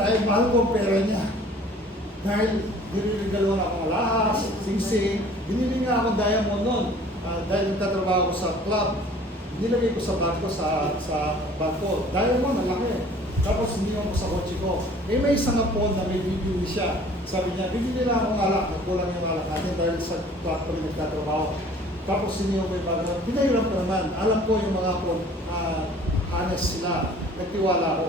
dahil mahal ko ang pera niya. Dahil nililigaluhan ako ng alahas, sing-sing, binili nga akong diamond noon. Dahil nagtatrabaho ko sa club, nilagay ko sa barko, sa barko. Diamond, ang laki. Tapos hindi ko sa kotse ko. May isang apon na may bibili siya. Sabi niya, bibili lang akong alak, nagkulang yung alak natin dahil sa club ko nagtatrabaho. Tapos hindi ko may bago. Pinahiram ko naman. Alam ko yung mga apon, honest sila. Nagtiwala ko.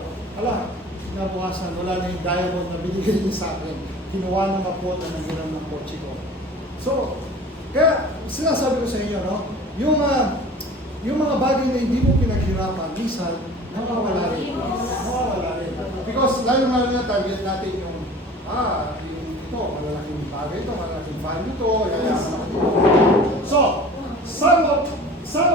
Kinabukasan, wala na yung diamond na binigay niya sa akin. Kinuha ng apon na naghiram ng kotse ko. So, kaya sinasabi ko sa inyo, no? Yung mga bagay na hindi mo pinaghirapan, minsan, nawawala rin. Because lalo na target natin yung ito, malalaking bagay ito, malalaking value ito, So, some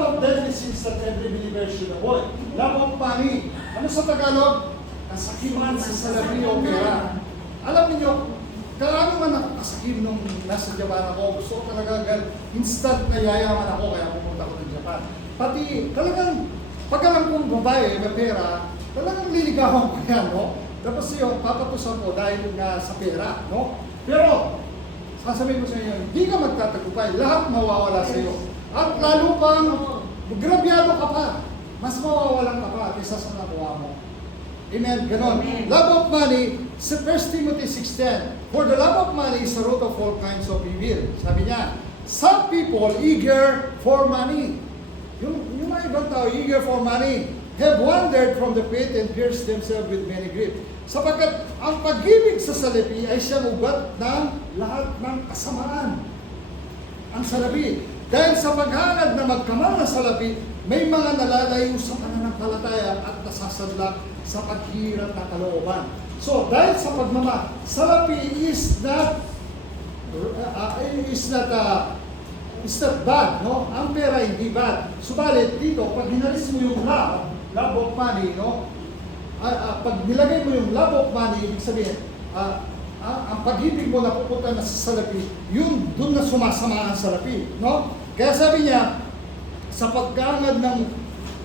of deadly sins that every believer should avoid. Love of money. Ano sa Tagalog? Kasakiman sa salapi o pera. Alam niyo, kaano man nakasakim nung nasa Japan ako, gusto ko talaga instant na yayaman ako, kaya pumunta ko ng Japan. Pati talagang, pag alam kong babae, may pera, talagang liligawan ko yan, no? Tapos yun, papatusan ko dahil nga sa pera, no? Pero, sasabihin ko sa inyo, hindi ka magtatagumpay, lahat mawawala sa iyo. At lalo pang, grabyado ka pa, mas mawawalan ka pa kaysa sa nakuha mo. Amen? Ganon. Amen. Love of money, sa 1 Timothy 6:10, for the love of money is the root of all kinds of evil. Sabi niya, some people eager for money. Yung mga ibang tao, eager for money, have wandered from the faith and pierced themselves with many griefs. Sapagkat ang pag-ibig sa salapi ay siyang ugat ng lahat ng kasamaan. Ang salapi. Dahil sa paghangad na magkamal na salapi, may mga nalalayo sa pananampalataya at nasasadlak sa paghirap na kalooban. So, dahil sa salapi is not bad, no? Ang pera hindi bad. Subalit dito, pag hinalis mo yung love of money, no? Pag nilagay mo yung love of money, ibig sabihin, ang pag-ibig mo na pupunta na sa salapi, yun, dun na sumasama ang salapi, no? Kaya sabi niya, sa pagkangad ng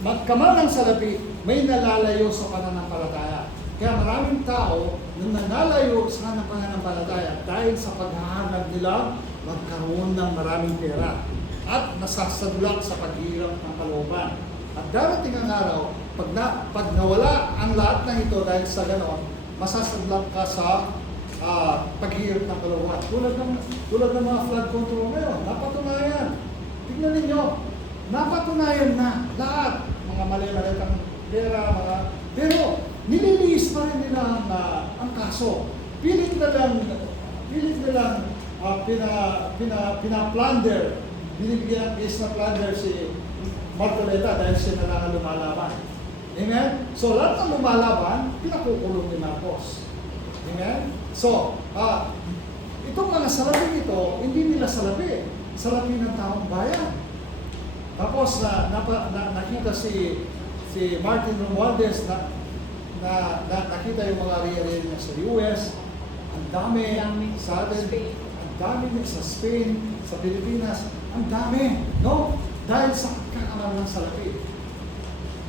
magkamal ng salapi, may nalalayo sa pananampalataya. Kaya maraming tao na nalalayo sa pananampalataya dahil sa paghahangad nila magkaroon ng maraming pera at nasasadlak sa paghirap ng kalooban. At darating ang araw, pag nawala ang lahat ng ito dahil sa ganon, masasadlak ka sa paghirap ng kalooban. Tulad ng mga flood control ngayon, napatunayan. Tignan ninyo, napatunayan na lahat. Mga mali-malitang pera, pero nililiis pa rin nila ang kaso. Pilit na lang pina-plunder. Binibigyan ng case na plunder si Marcoleta dahil siya na lang ang lumalaban. Amen? So lahat ng lumalaban, pinakukulong ni Marcos. Amen? So, itong mga salapi ito, hindi nila salapi. Salapi ng taong bayan. Tapos nakita si Martin Romualdez na nakita yung mga real niya sa US. Ang dami sa atin. Ang dami sa Spain, sa Pilipinas. Ang dami, no? Dahil sa kakamal ng salapi.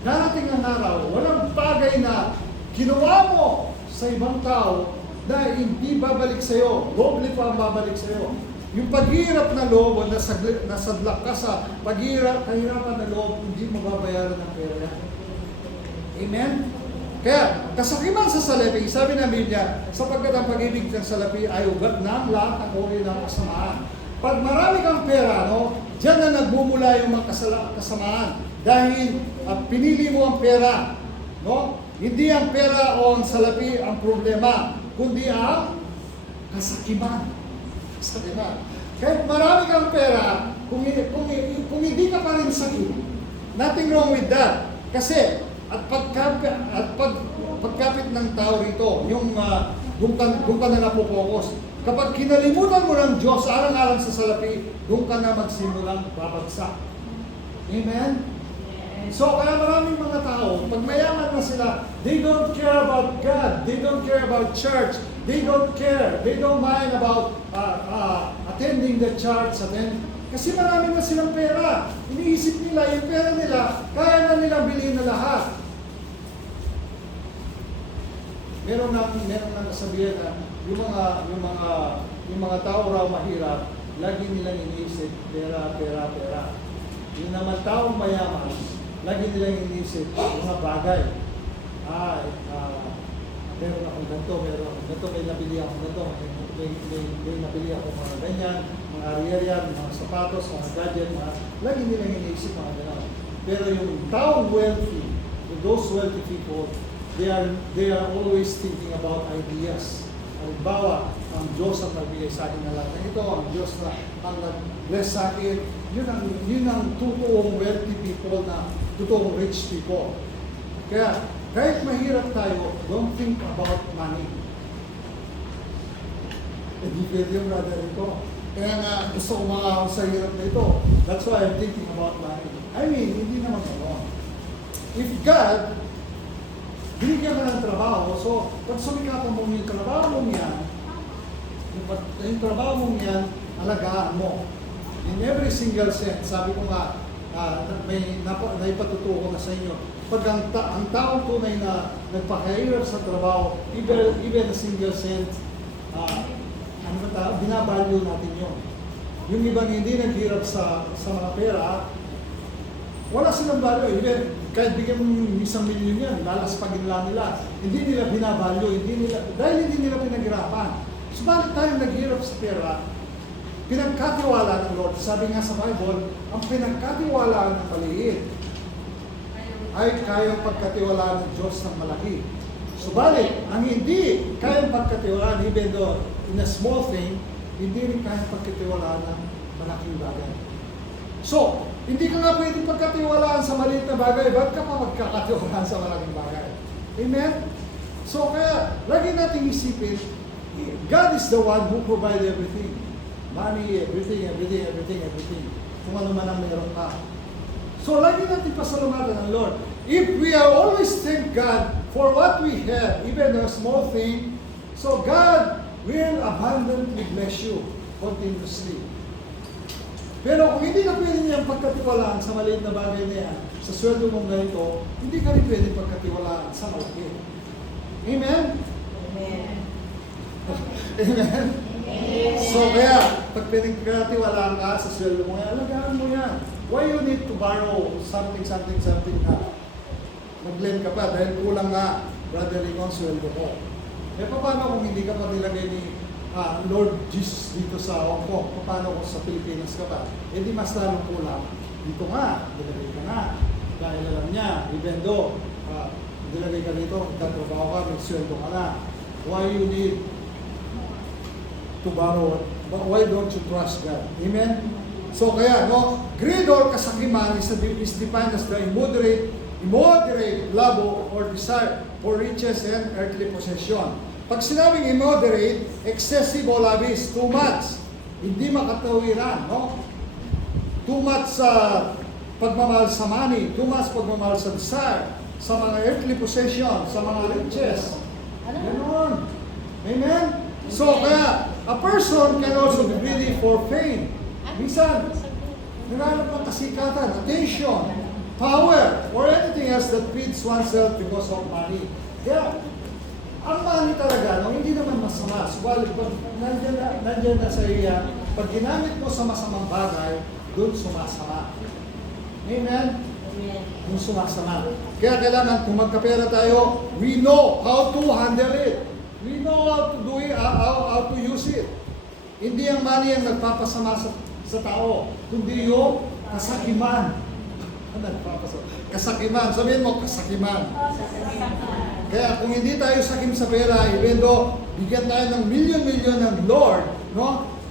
Darating ang araw, walang bagay na ginawa mo sa ibang tao na hindi babalik sa iyo. Doble pa ang babalik sa iyo. Yung paghirap na loob o nasadlak ka sa kahirapan na loob, hindi mababayaran ng pera. Amen? Kaya, kasakiman sa salapi, sabi ng Biblia, sapagkat ang pag-ibig ng salapi ay ugat ng lahat ng uri ng kasamaan. Pag marami kang pera, no, diyan na nagbumula yung mga kasamaan. Dahil pinili mo ang pera. No? Hindi ang pera o ang salapi ang problema, kundi ang kasakiman. Kahit marami kang pera, kung hindi ka pa rin sakit, nothing wrong with that. Kasi, pagkapit ng tao rito, yung doon ka na napopokus. Kapag kinalimutan mo ng Diyos, alang-alang sa salapi, doon ka na magsimulang babagsak. Amen? So, kaya maraming mga tao, pag mayaman na sila, they don't care about God, they don't care about church, they don't care, they don't mind about attending the church, kasi marami na silang pera. Iniisip nila, yung pera nila, kaya na nilang bilhin na lahat. meron nang kasabihan na yung mga tao raw mahirap, lagi nilang iniisip pera. Yung naman taong mayaman, lagi nilang iniisip mga bagay. Meron akong ganito, may nabili akong ganito, may nabili akong mga ganyan, mga arierian, mga sapatos, mga gadget, lagi nilang iniisip mga ganyan. Pero yung taong wealthy, those wealthy people, they are always thinking about ideas. Halimbawa, ang Diyos ang nagbigay sa akin na lahat na ito, ang Diyos na ang nag-bless sa akin, yun ang totoong wealthy people na totoong rich people. Kaya, kahit mahirap tayo, don't think about money. Hindi pwede yung brother ito. Kaya nga, gusto ko mga sa hirap na ito. That's why I'm thinking about money. I mean, hindi naman gano'n. If God, binigyan ka ng trabaho, so pag sumikapan mo yung trabaho mo yan, yung trabaho mo yan, alagaan mo. In every single sense, sabi ko nga, may naipatutuo ko na sa inyo, pag ang taong tunay na nagpakahirap sa trabaho, even a single cent, binavalue natin yun. Yung ibang hindi naghirap sa mga pera, wala silang value. Even kahit bigyan mo yung 1 milyon yan, lalaspagin lang nila. Hindi nila binavalue, dahil hindi nila pinaghirapan. Subalit tayo naghirap sa pera, pinagkatiwala ng Lord. Sabi nga sa Bible, ang pinagkatiwalaan ng maliit ay kayang pagkatiwalaan ng Diyos ng malaki. Subalit, ang hindi kayang pagkatiwalaan, even though in a small thing, hindi rin kayang pagkatiwalaan ng malaking bagay. So, hindi ka nga pwedeng pagkatiwalaan sa maliit na bagay, ba't ka pa magkakatiwalaan sa malaking bagay? Amen? So, kaya, lagi nating isipin, God is the one who provides everything. Money, everything. Kung ano man ang meron ka. So, lagi natin pasalamatan ang Lord. If we are always thank God for what we have, even a small thing, so God will abundantly bless you continuously. Pero kung hindi na pwede niyang pagkatiwalaan sa maliit na bagay na yan, sa sweldo mong ganito, hindi ka rin pwede pagkatiwalaan sa malaki. Amen? Amen. Amen? So kaya, pag pinagkatiwalaan ka sa sweldo mo, alagaan mo yan. Why you need to borrow something na mag-lend ka pa dahil kulang nga, Brother Rico, ang sweldo mo. Eh paano kung hindi ka pa nilagay ni Lord Jesus dito sa Hong Kong? Paano kung sa Pilipinas ka pa? Eh di mas lalong kulang. Dito nga, nilagay ka na. Dahil alam niya, even though nilagay ka dito, nagtatrabaho ka, may sweldo ka na. Why you need to borrow? Why don't you trust God? Amen? So kaya, greed or kasakiman is defined as the immoderate love or desire for riches and earthly possession. Pag sinabing immoderate, excessive o labis, too much, hindi makatawiran, Too much sa pagmamahal sa money, too much pagmamahal sa desire, sa mga earthly possession, sa mga riches. Ganon. Amen? So kaya, a person can also be greedy for fame. Minsan, naghanap ng kasikatan, attention, power, or anything else that feeds oneself because of money. Kaya, ang money talaga, hindi naman masama. Subalit, pag nandiyan na sa iya, pag ginamit mo sa masamang bagay, doon sumasama. Amen? Amen. Doon sumasama. Kaya kailangan, kung magkapera tayo, we know how to handle it. We know how to do it, how to use it. Hindi ang money ang nagpapasama sa tao, kundi yung kasakiman. Kasakiman. Sabihin mo, kasakiman. Kaya kung hindi tayo sakim sa pera, even though bigyan tayo ng milyon-milyon ng Lord,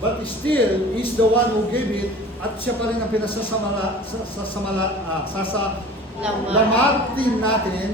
but still, He's the one who gave it, at siya pa rin ang pinasasamatin natin,